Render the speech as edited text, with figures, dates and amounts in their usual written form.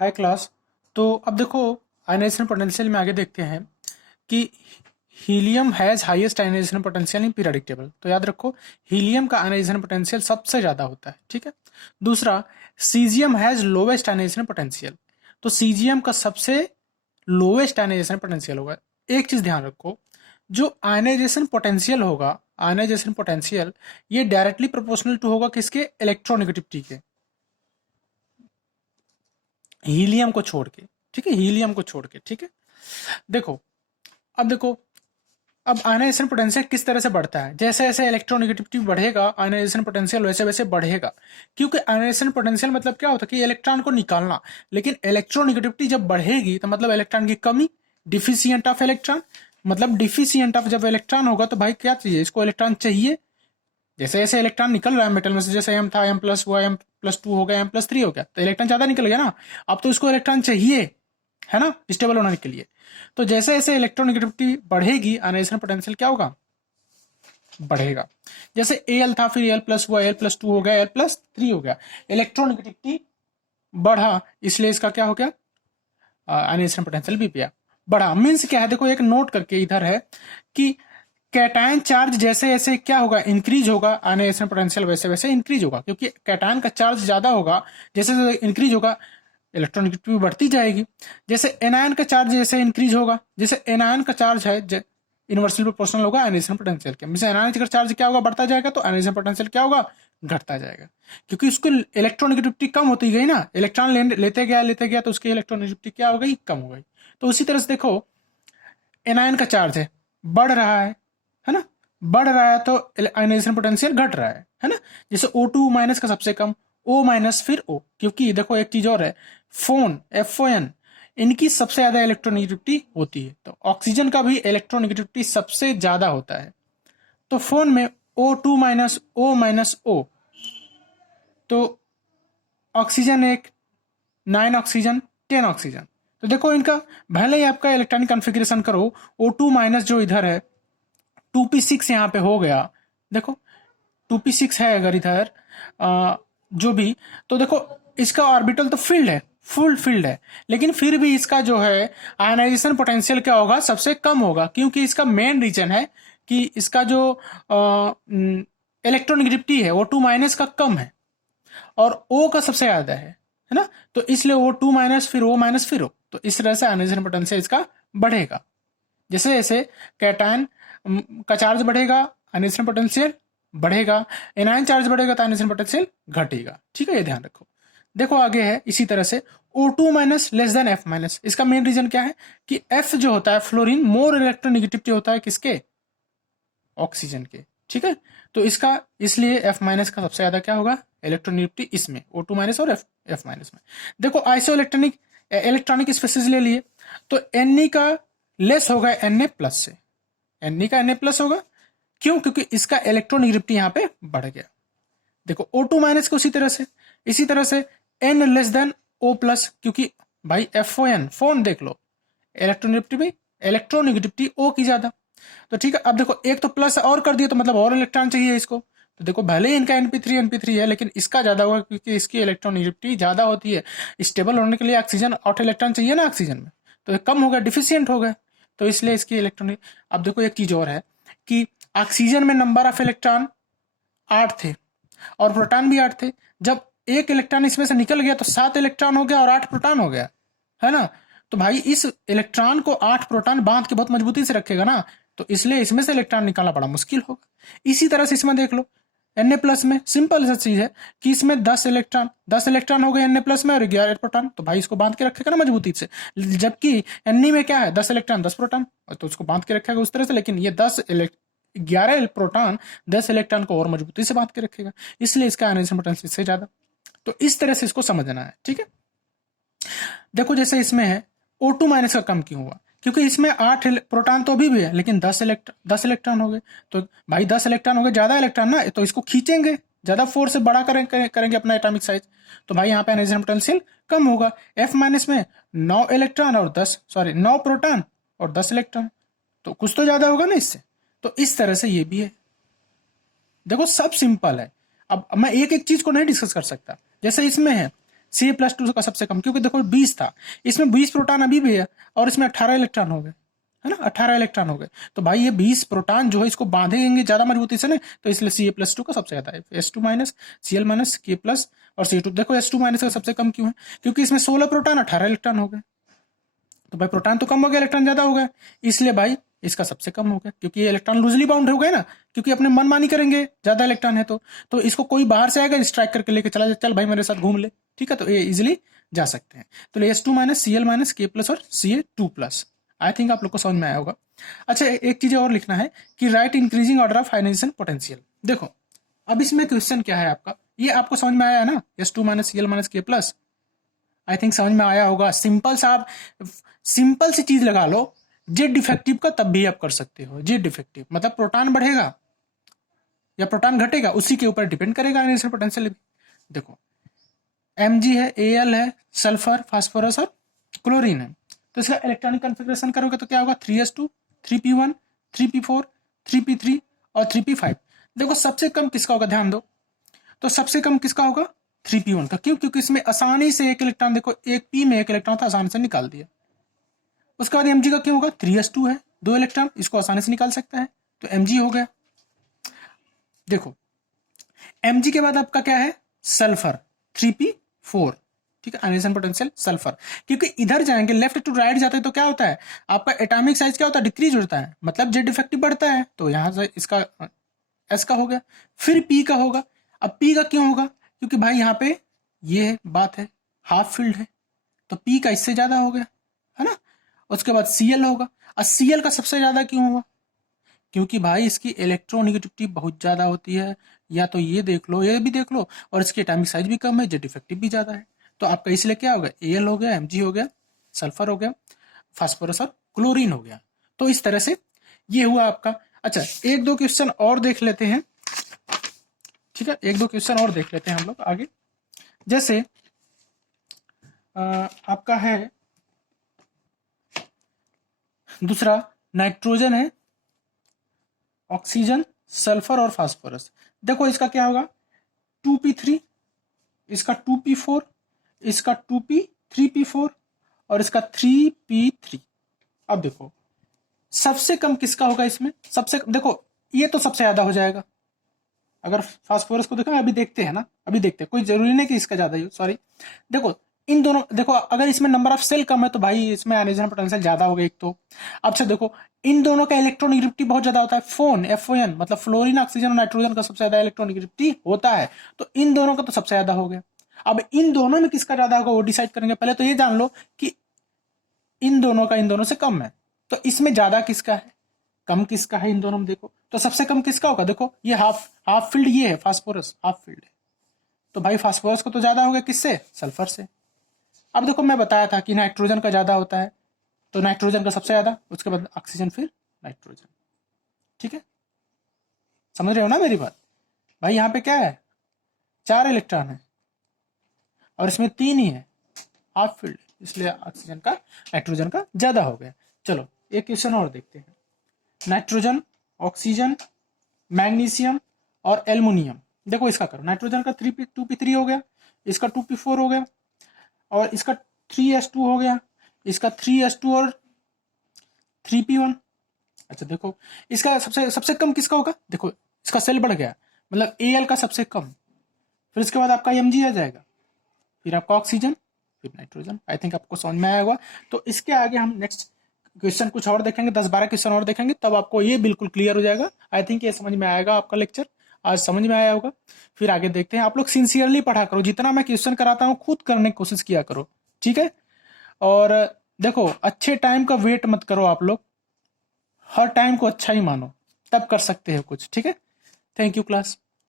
High class. तो अब देखो, आयनाइजेशन पोटेंशियल में आगे देखते हैं कि helium has highest ionization potential in periodic table. तो याद रखो, हीलियम का आयनाइजेशन पोटेंशियल सबसे ज़्यादा होता है, ठीक है। दूसरा, caesium has lowest ionization potential. तो सीजियम का सबसे लोवेस्ट आयनाइजेशन पोटेंशियल होगा। एक चीज़ ध्यान रखो, जो आयनाइजेशन पोटेंशियल होगा, आयनाइजेशन पोटेंशियल ये डायरेक्टली प्रोपोर्शनल टू होगा किसके? इलेक्ट्रोनेगेटिविटी के, हीलियम को छोड़ के, ठीक है, हीलियम को छोड़ के, ठीक है। देखो, अब देखो, अब आयनाइजेशन पोटेंशियल किस तरह से बढ़ता है? जैसे जैसे इलेक्ट्रोनेगेटिविटी बढ़ेगा, आयनाइजेशन पोटेंशियल वैसे वैसे बढ़ेगा। क्योंकि आयनाइजेशन पोटेंशियल मतलब क्या होता है कि इलेक्ट्रॉन को निकालना, लेकिन इलेक्ट्रोनेगेटिविटी जब बढ़ेगी तो मतलब इलेक्ट्रॉन की कमी, डिफिशियंट ऑफ इलेक्ट्रॉन। मतलब डिफिशियंट ऑफ जब इलेक्ट्रॉन होगा तो भाई क्या चाहिए? इसको इलेक्ट्रॉन चाहिए। जैसे जैसे इलेक्ट्रॉन निकल रहा है मेटल में से, जैसे एम था, एम प्लस हुआ, एम प्लस टू हो गया, एम प्लस थ्री हो गया, तो इलेक्ट्रॉन ज्यादा निकल गया ना। अब तो इसको इलेक्ट्रॉन चाहिए, है ना, स्टेबल होने के लिए। तो जैसे जैसे इलेक्ट्रोनेगेटिविटी बढ़ेगी, आयनाइजेशन पोटेंशियल क्या होगा? बढ़ेगा। जैसे एल था, फिर एल प्लस हुआ, एल प्लस टू हो गया, एल प्लस थ्री हो गया, इलेक्ट्रोनेगेटिविटी बढ़ा, इसलिए इसका क्या हो गया? आयनाइजेशन पोटेंशियल भी बढ़ा। मीन्स क्या है? देखो, एक नोट करके इधर है कि कैटायन चार्ज जैसे जैसे क्या होगा? इंक्रीज होगा, आयनाइजेशन पोटेंशियल वैसे वैसे इंक्रीज होगा। क्योंकि कैटायन का चार्ज ज्यादा होगा, जैसे जैसे इंक्रीज होगा इलेक्ट्रोनेगेटिविटी बढ़ती जाएगी। जैसे एनायन का चार्ज जैसे इंक्रीज होगा, जैसे एनायन का चार्ज है इनवर्सली प्रोपोर्शनल होगा आयनाइजेशन पोटेंशियल के। जैसे एनायन का चार्ज क्या होगा? बढ़ता जाएगा, तो आयनाइजेशन पोटेंशियल क्या होगा? घटता जाएगा। क्योंकि उसको इलेक्ट्रोनेगेटिविटी कम होती गई ना, इलेक्ट्रॉन लेते गया तो उसकी इलेक्ट्रोनेगेटिविटी क्या हो गई? कम हो गई। तो उसी तरह से देखो, एनायन का चार्ज है, बढ़ रहा है ना, बढ़ रहा है तो आयनाइजेशन पोटेंशियल घट रहा है ना। जैसे O2 माइनस का सबसे कम, O माइनस फिर O। क्योंकि देखो एक चीज और है, फोन FON इनकी सबसे ज्यादा इलेक्ट्रोनेगेटिविटी होती है। तो ऑक्सीजन का भी इलेक्ट्रोनेगेटिविटी सबसे ज्यादा होता है। तो फोन में O2 minus O minus O, तो ऑक्सीजन एक, 9 ऑक्सीजन, 10 ऑक्सीजन। तो देखो इनका भले ही आपका इलेक्ट्रॉनिक कॉन्फ़िगरेशन करो, O2 माइनस जो इधर है 2p6 यहाँ पे हो गया। देखो 2p6 है अगर इधर जो भी, तो देखो इसका ऑर्बिटल तो फील्ड है, फुल फील्ड है, लेकिन फिर भी इसका जो है आयनाइजेशन पोटेंशियल क्या होगा? सबसे कम होगा। क्योंकि इसका मेन रीजन है कि इसका जो इलेक्ट्रोनेगेटिविटी है वो टू माइनस का कम है और ओ का सबसे ज्यादा है ना। तो इसलिए ओ टू माइनस फिर ओ माइनस फिर ओ, तो इस तरह से आयनाइजेशन पोटेंशियल इसका बढ़ेगा। जैसे जैसे कैटायन का चार्ज बढ़ेगा, आयनाइजेशन पोटेंशियल बढ़ेगा, एनायन चार्ज बढ़ेगा तो आयनाइजेशन पोटेंशियल घटेगा। ठीक है, ये ध्यान रखो। देखो आगे है इसी तरह से O2 minus less than F minus. इसका मेन रीजन क्या है कि F जो होता है फ्लोरीन, मोर इलेक्ट्रोनेगेटिविटी होता है किसके? ऑक्सीजन के। ठीक है, तो इसका इसलिए F माइनस का सबसे ज्यादा क्या होगा? इलेक्ट्रोनेगेटिविटी इसमें O2 माइनस और F माइनस में। देखो आइसो इलेक्ट्रॉनिक स्पेसिस ले लिए, तो Ne का लेस होगा Na प्लस से, Na का Na प्लस होगा। क्यों? क्योंकि इसका इलेक्ट्रोनेगेटिविटी यहाँ पे बढ़ गया। देखो O2 माइनस को इसी तरह से N less than O plus, क्योंकि भाई FON फोन देख लो, इलेक्ट्रोनेगेटिविटी O की ज्यादा। तो ठीक है, अब देखो एक तो प्लस और कर दिया तो मतलब और इलेक्ट्रॉन चाहिए इसको। तो देखो भले ही इनका NP3 है, लेकिन इसका ज्यादा होगा क्योंकि इसकी इलेक्ट्रोनेगेटिविटी ज्यादा होती है। स्टेबल होने के लिए ऑक्सीजन 8 इलेक्ट्रॉन चाहिए ना ऑक्सीजन में, तो ये कम हो गया, डिफिशियंट हो गया। तो इसलिए इसकी इलेक्ट्रॉनिक। अब देखो एक चीज और है कि ऑक्सीजन में नंबर ऑफ इलेक्ट्रॉन 8 थे और प्रोटॉन भी 8 थे। जब एक इलेक्ट्रॉन इसमें से निकल गया तो 7 इलेक्ट्रॉन हो गया और 8 प्रोटॉन हो गया, है ना। तो भाई इस इलेक्ट्रॉन को 8 प्रोटॉन बांध के बहुत मजबूती से रखेगा ना, तो इसलिए इसमें से इलेक्ट्रॉन निकालना बड़ा मुश्किल होगा। इसी तरह से इसमें देख लो, Na प्लस में सिंपल सा चीज है कि इसमें 10 इलेक्ट्रॉन हो गए Na प्लस में और 11 प्रोटॉन, तो भाई इसको बांध के रखेगा ना मजबूती से। जबकि Na में क्या है? 10 इलेक्ट्रॉन 10 प्रोटॉन, तो उसको बांध के रखेगा उस तरह से। लेकिन ये 11 प्रोटॉन 10 इलेक्ट्रॉन को और मजबूती से बांध के रखेगा, इसलिए इसका आयनाइजेशन पोटेंशियल से ज्यादा। तो इस तरह से इसको समझना है, ठीक है। देखो जैसे इसमें है O2 माइनस का कम क्यों हुआ? क्योंकि इसमें 8 प्रोटॉन तो अभी भी है, लेकिन 10 इलेक्ट्रॉन हो गए। तो भाई 10 इलेक्ट्रॉन हो गए, ज्यादा इलेक्ट्रॉन ना, तो इसको खींचेंगे, ज्यादा फोर्स से बड़ा करेंगे अपना एटॉमिक साइज। तो भाई यहाँ पे आयनाइजेशन पोटेंशियल कम होगा। F माइनस में 9 इलेक्ट्रॉन और 9 प्रोटॉन और 10 इलेक्ट्रॉन, तो कुछ तो ज्यादा होगा ना इससे। तो इस तरह से ये भी है। देखो सब सिंपल है। अब मैं एक एक चीज को नहीं डिस्कस कर सकता। जैसे इसमें है Ca+2 का सबसे कम, क्योंकि देखो 20 था, इसमें 20 प्रोटॉन अभी भी है और इसमें 18 इलेक्ट्रॉन हो गए, है ना, 18 इलेक्ट्रॉन हो गए। तो भाई ये 20 प्रोटॉन जो है इसको बांधेंगे ज्यादा मजबूती से ना, तो इसलिए Ca+2 का सबसे ज्यादा है, S2 minus Cl minus K plus और C2। देखो S2 माइनस का सबसे कम क्यों है, क्योंकि इसमें 16 प्रोटॉन 18 इलेक्ट्रॉन हो गए, तो भाई प्रोटॉन तो कम हो गया, इलेक्ट्रॉन ज्यादा हो गया, इसलिए भाई इसका सबसे कम हो गया, क्योंकि ये इलेक्ट्रॉन लूजली बाउंड हो गए ना, क्योंकि अपने मन मानी करेंगे, ज्यादा इलेक्ट्रॉन है तो इसको कोई बाहर से आएगा स्ट्राइक करके लेके चला जाए, चल भाई मेरे साथ घूम ले, ठीक है, तो ये इजिली जा सकते हैं। तो S2 minus Cl minus K plus और Ca2 प्लस। आई थिंक आप लोग को समझ में आया होगा। अच्छा, एक चीज और लिखना है कि right increasing order of ionization potential. देखो अब इसमें क्वेश्चन क्या है आपका, ये आपको समझ में आया ना, S2 minus Cl minus K plus, I think समझ में आया होगा। सिंपल सा आप सिंपल सी चीज लगा लो, जेड डिफेक्टिव का तब भी आप कर सकते हो। जेड डिफेक्टिव मतलब प्रोटॉन बढ़ेगा या प्रोटॉन घटेगा, उसी के ऊपर डिपेंड करेगा आयनाइजेशन पोटेंशियल भी। देखो Mg है, Al है, सल्फर, फास्फोरस और क्लोरीन है, तो इसका इलेक्ट्रॉनिक कॉन्फ़िगरेशन करोगे तो क्या होगा, 3s2, 3p1, 3p4, 3p3 और 3p5। देखो सबसे कम किसका होगा, ध्यान दो, तो सबसे कम किसका होगा, 3p1 का। क्यों, क्योंकि इसमें आसानी से एक इलेक्ट्रॉन, देखो एक p में एक इलेक्ट्रॉन था, आसानी से निकाल दिया। उसके बाद Mg का क्यों होगा, 3s2 है, 2 इलेक्ट्रॉन, इसको आसानी से निकाल सकता है, तो Mg हो गया। देखो Mg के बाद आपका क्या है, सल्फर, 3p4, ठीक है, आयनाइजेशन पोटेंशियल सल्फर। क्योंकि इधर जाएंगे, लेफ्ट टू राइट जाते हैं तो क्या होता है, आपका एटॉमिक साइज क्या होता है, डिक्रीज होता है, मतलब जेड इफेक्टिव बढ़ता है, तो यहां से इसका एस का हो गया, फिर पी का होगा। अब पी का क्यों होगा, क्योंकि भाई यहाँ पे ये बात है, हाफ फील्ड है, तो पी का इससे ज्यादा हो गया, है ना। उसके बाद Cl होगा, और Cl का सबसे ज्यादा क्यों होगा, क्योंकि भाई इसकी इलेक्ट्रोनेगेटिविटी बहुत ज्यादा होती है, या तो ये देख लो, ये भी देख लो, और इसकी एटॉमिक साइज भी कम है, जेड इफेक्टिव भी ज्यादा है। तो आपका इसलिए क्या हो गया, Al हो गया, Mg हो गया, सल्फर हो गया, फास्फोरस और क्लोरीन हो गया। तो इस तरह से ये हुआ आपका। अच्छा, एक दो क्वेश्चन और देख लेते हैं, ठीक है, एक दो क्वेश्चन और देख लेते हैं हम लोग आगे। जैसे आपका है दूसरा, नाइट्रोजन है, ऑक्सीजन, सल्फर और फास्फोरस। देखो इसका क्या होगा, 2p3, इसका 2p4, इसका 2p, 3p4 और इसका 3p3। अब देखो सबसे कम किसका होगा इसमें, सबसे देखो ये तो सबसे ज्यादा हो जाएगा। अगर फास्फोरस को देखो, अभी देखते हैं ना, अभी देखते हैं, कोई जरूरी नहीं कि इसका ज्यादा ही हो, सॉरी। देखो इन दोनों, देखो अगर इसमें नंबर ऑफ सेल कम है तो भाई इसमें आयनाइजेशन पोटेंशियल ज्यादा होगा एक तो। अब से देखो इन दोनों का इलेक्ट्रोनेगेटिविटी बहुत ज्यादा होता है, FON मतलब फ्लोरीन, ऑक्सीजन और नाइट्रोजन का सबसे ज्यादा इलेक्ट्रोनेगेटिविटी होता है, तो इन दोनों का तो सबसे ज्यादा हो गया। अब इन दोनों में किसका ज्यादा होगा वो डिसाइड करेंगे। पहले तो ये जान लो कि इन दोनों का इन दोनों से कम है, तो इसमें ज्यादा किसका है, कम किसका है, इन दोनों में देखो तो सबसे कम किसका होगा। देखो ये हाफ फील्ड, ये है फास्फोरस, हाफ फील्ड है, तो भाई फास्फोरस को तो ज्यादा होगा किससे, सल्फर से। अब देखो मैं बताया था कि नाइट्रोजन का ज्यादा होता है, तो नाइट्रोजन का सबसे ज्यादा, उसके बाद ऑक्सीजन, फिर नाइट्रोजन, ठीक है, समझ रहे हो ना मेरी बात। भाई यहाँ पे क्या है, 4 इलेक्ट्रॉन है और इसमें 3 ही है, हाफ फील्ड, इसलिए ऑक्सीजन का नाइट्रोजन का ज्यादा हो गया। चलो एक क्वेश्चन और देखते हैं। नाइट्रोजन, ऑक्सीजन, मैग्नीशियम और एल्युमिनियम। देखो इसका करो, नाइट्रोजन का 2p3 हो गया, इसका 2p4 हो गया और इसका 3s2 हो गया, इसका 3s2 और 3p1। अच्छा देखो इसका सबसे कम किसका होगा, देखो इसका सेल बढ़ गया, मतलब Al का सबसे कम, फिर इसके बाद आपका Mg आ जाएगा, फिर आपका ऑक्सीजन, फिर नाइट्रोजन। आई थिंक आपको समझ में आया होगा। तो इसके आगे हम नेक्स्ट क्वेश्चन कुछ और देखेंगे, 10-12 क्वेश्चन और देखेंगे, तब आपको ये बिल्कुल क्लियर हो जाएगा। आई थिंक ये समझ में आएगा, आपका लेक्चर आज समझ में आया होगा। फिर आगे देखते हैं। आप लोग सिंसियरली पढ़ा करो, जितना मैं क्वेश्चन कराता हूँ खुद करने की कोशिश किया करो, ठीक है। और देखो अच्छे टाइम का वेट मत करो आप लोग, हर टाइम को अच्छा ही मानो, तब कर सकते हो कुछ, ठीक है। Thank you class.